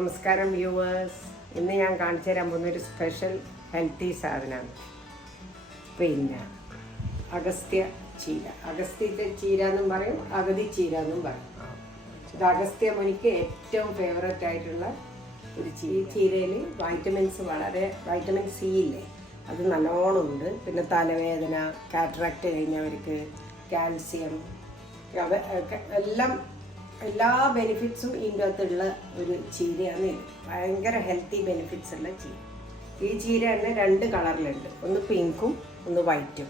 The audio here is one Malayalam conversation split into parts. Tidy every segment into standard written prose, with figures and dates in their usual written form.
നമസ്കാരം വ്യൂവേഴ്സ്. ഇന്ന് ഞാൻ കാണിച്ചു തരാൻ പോകുന്നൊരു സ്പെഷ്യൽ ഹെൽത്തി സാധനമാണ്. പിന്നെ അഗസ്ത്യ ചീര. അഗസ്ത്യ ചീര എന്നും പറയും, അഗതി ചീര എന്നും പറയും. ഇത് അഗസ്ത്യ മുനിക്ക് ഏറ്റവും ഫേവററ്റ് ആയിട്ടുള്ള ഒരു ചീരയിൽ വൈറ്റമിൻ സി ഇല്ലേ, അത് നല്ലോണം ഉണ്ട്. പിന്നെ തലവേദന, കാറ്ററാക്ട് കഴിഞ്ഞവർക്ക്, കാൽസ്യം, എല്ലാ ബെനിഫിറ്റ്സും ഇതിൻ്റെ അകത്തുള്ള ഒരു ചീരയാണ് ഇത്. ഭയങ്കര ഹെൽത്തി ബെനിഫിറ്റ്സ് ഉള്ള ചീര. ഈ ചീര തന്നെ 2 കളറിലുണ്ട്, ഒന്ന് പിങ്കും ഒന്ന് വൈറ്റും.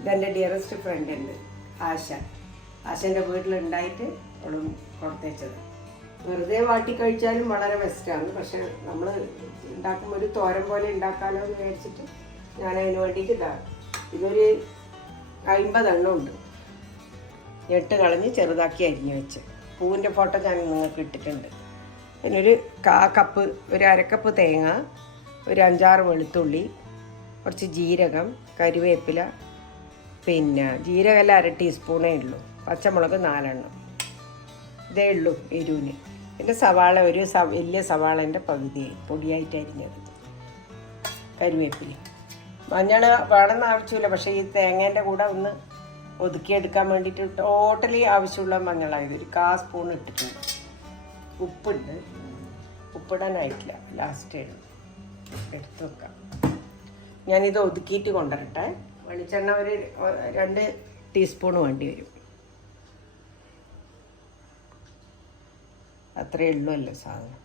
ഇതെൻ്റെ ഡിയറസ്റ്റ് ഫ്രണ്ട് ഉണ്ട്, ആശൻ്റെ വീട്ടിലുണ്ടായിട്ട് അവളും കൊടുത്തേച്ചത്. വെറുതെ വാട്ടി കഴിച്ചാലും വളരെ ബെസ്റ്റാണ്. പക്ഷെ നമ്മൾ ഉണ്ടാക്കുമ്പോൾ ഒരു തോരൻ പോലെ ഉണ്ടാക്കാനോ എന്ന് വിചാരിച്ചിട്ട് ഞാനതിന് വേണ്ടിയിട്ട് ഇതൊരു 50 എണ്ണം ഉണ്ട്. ഞെട്ട് കളഞ്ഞ് ചെറുതാക്കി അരിഞ്ഞ് വെച്ച്. പൂവിൻ്റെ ഫോട്ടോ ഞാൻ നിങ്ങൾക്ക് ഇട്ടിട്ടുണ്ട്. പിന്നെ ഒരു കപ്പ്, ഒരു അരക്കപ്പ് തേങ്ങ, ഒരു 5-6 വെളുത്തുള്ളി, കുറച്ച് ജീരകം, കരിവേപ്പില, പിന്നെ ജീരകമെല്ലാം 1 ടീസ്പൂണേ ഉള്ളൂ, പച്ചമുളക് 4 എണ്ണം, ഇതേ ഉള്ളൂ എരിവിന്. പിന്നെ സവാള, ഒരു വലിയ സവാളേൻ്റെ പകുതിയായി പൊടിയായിട്ട് അരിഞ്ഞത്, കരിവേപ്പില. മഞ്ഞൾ വേണമെന്ന് ആവശ്യമില്ല, പക്ഷേ ഈ തേങ്ങേൻ്റെ കൂടെ ഒന്ന് ഒതുക്കിയെടുക്കാൻ വേണ്ടിയിട്ട് ടോട്ടലി ആവശ്യമുള്ള മഞ്ഞളായത് ഒരു 1/4 സ്പൂൺ ഇട്ടിട്ടുണ്ട്. ഉപ്പുണ്ട്, ഉപ്പിടാനായിട്ടില്ല, ലാസ്റ്റ് എടുത്ത് വെക്കാം. ഞാനിത് ഒതുക്കിയിട്ട് കൊണ്ടുവരട്ടെ. വെളിച്ചെണ്ണ ഒരു 2 ടീസ്പൂൺ വേണ്ടി വരും. അത്രയേ ഉള്ളൂ അല്ലോ സാധനം,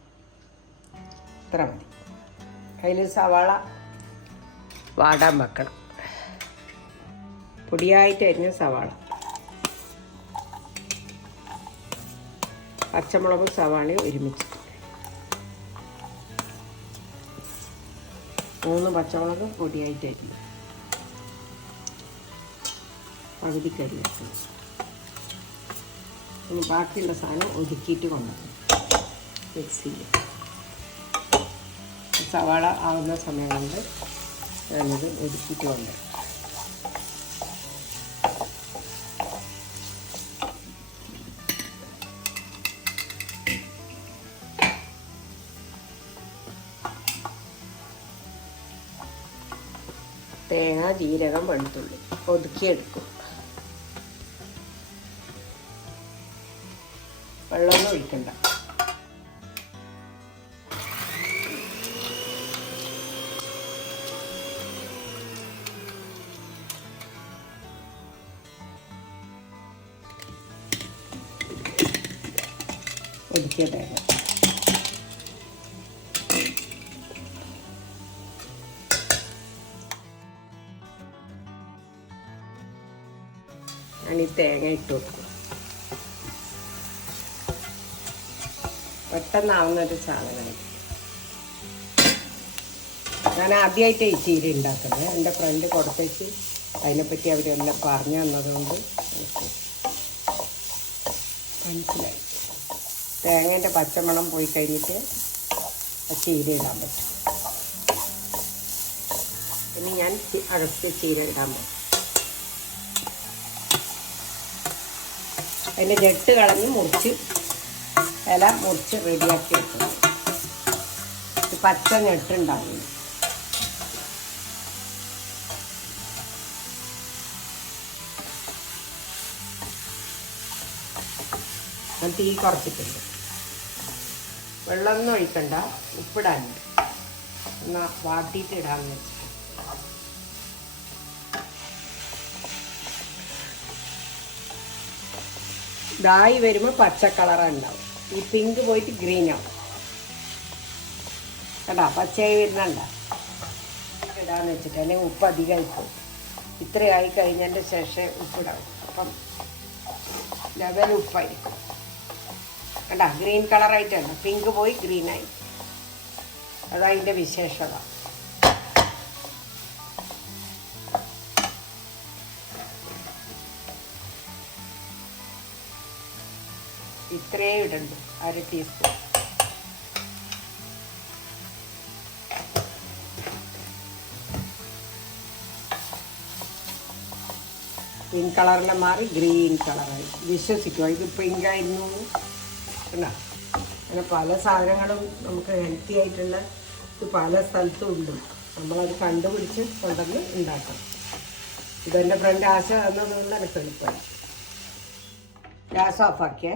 ഇത്ര മതി. അതിൽ സവാള വാടാൻ വെക്കണം. പൊടിയായിട്ട് അരിഞ്ഞ സവാള, പച്ചമുളകും സവാളയും ഒരുമിച്ച്, 3 പച്ചമുളകും പൊടിയായിട്ട് അരിഞ്ഞു, പകുതി കരിവേപ്പില. ഇനി ബാക്കിയുള്ള സാധനം ഒതുക്കിയിട്ട് കൊണ്ടുവന്നു മിക്സിയിൽ. സവാള ആവുന്ന സമയം കൊണ്ട് ഞാനിത് ഒതുക്കിയിട്ട് കൊണ്ടുവരും. തേങ്ങ, ജീരകം, വെളുത്തുള്ളി ഒതുക്കിയെടുക്കും. വെള്ളമൊന്നും ഒഴിക്കണ്ട. ഒതുക്കിയ തേങ്ങ ഞാൻ ഈ തേങ്ങ ഇട്ട് കൊടുക്കും. പെട്ടെന്നാവുന്നൊരു സാധനമാണ്. ഞാൻ ആദ്യമായിട്ട് ഈ ചീര ഉണ്ടാക്കുന്നത്. എൻ്റെ ഫ്രണ്ട് കൊടുത്തേച്ച് അതിനെപ്പറ്റി അവരെല്ലാം പറഞ്ഞു തന്നതുകൊണ്ട് എനിക്ക് മനസ്സിലായി. തേങ്ങേൻ്റെ പച്ചമണം പോയി കഴിഞ്ഞിട്ട് ആ ചീര ഇടാൻ പറ്റും. പിന്നെ ഞാൻ അഗസ്ത്യ ചീര ഇടാൻ പറ്റും. അതിൻ്റെ ജെട്ട് കളഞ്ഞ് ഇല മുറിച്ച് റെഡിയാക്കി വെക്കണം. പച്ച ഞെട്ടുണ്ടാവും. ഞാൻ തീ കുറച്ചിട്ടുണ്ട്. വെള്ളമൊന്നും ഒഴിക്കണ്ട, ഉപ്പിടാനുണ്ട്. എന്നാൽ വാട്ടിയിട്ട് ഇടാമെന്ന് വെച്ചിട്ട്. ഇതായി വരുമ്പോൾ പച്ച കളറാണ് ഉണ്ടാവും. ഈ പിങ്ക് പോയിട്ട് ഗ്രീൻ ആവും കേട്ടോ. പച്ചയായി വരുന്നുണ്ട ഇടാന്ന് വെച്ചിട്ട്, അല്ലെങ്കിൽ ഉപ്പ് അധികമായി പോകും. ഇത്രയായി കഴിഞ്ഞതിൻ്റെ ശേഷം ഉപ്പിടാവും. അപ്പം ലെവൽ ഉപ്പായിരിക്കും കേട്ടോ. ഗ്രീൻ കളറായിട്ടാണ്, പിങ്ക് പോയി ഗ്രീനായി. അതതിൻ്റെ വിശേഷത. ഇത്രയും ഇടണ്ട്, 1/2 ടീസ്പൂൺ. പിങ്ക് കളറിലെ മാറി ഗ്രീൻ കളറായി. വിശ്വസിക്കുക, ഇത് പിങ്കായിരുന്നു. കണ്ടോ, അങ്ങനെ പല സാധനങ്ങളും നമുക്ക് ഹെൽത്തി ആയിട്ടുള്ള ഇത് പല സ്ഥലത്തും ഉണ്ട്. നമ്മളത് കണ്ടുപിടിച്ച് കൊണ്ടുവന്ന് ഉണ്ടാക്കണം. ഇതെൻ്റെ ഫ്രണ്ട് ആശ എന്നൊന്നും എനിക്ക് എളുപ്പമായി. ഗ്യാസ് ഓഫാക്കിയേ.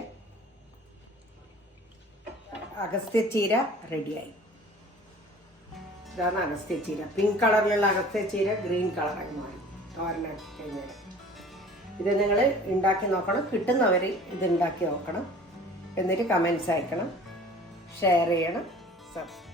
അഗസ്ത്യ ചീര റെഡിയായി. ഇതാണ് അഗസ്ത്യ ചീര. പിങ്ക് കളറിലുള്ള അഗസ്ത്യ ചീര ഗ്രീൻ കളറായി മാറി തോരനാക്കി കഴിഞ്ഞാൽ. ഇത് നിങ്ങൾ ഉണ്ടാക്കി നോക്കണം. കിട്ടുന്നവർ ഇത് ഉണ്ടാക്കി നോക്കണം. എന്നിട്ട് കമൻസ് അയക്കണം, ഷെയർ ചെയ്യണം, സബ്സ്ക്രൈബ്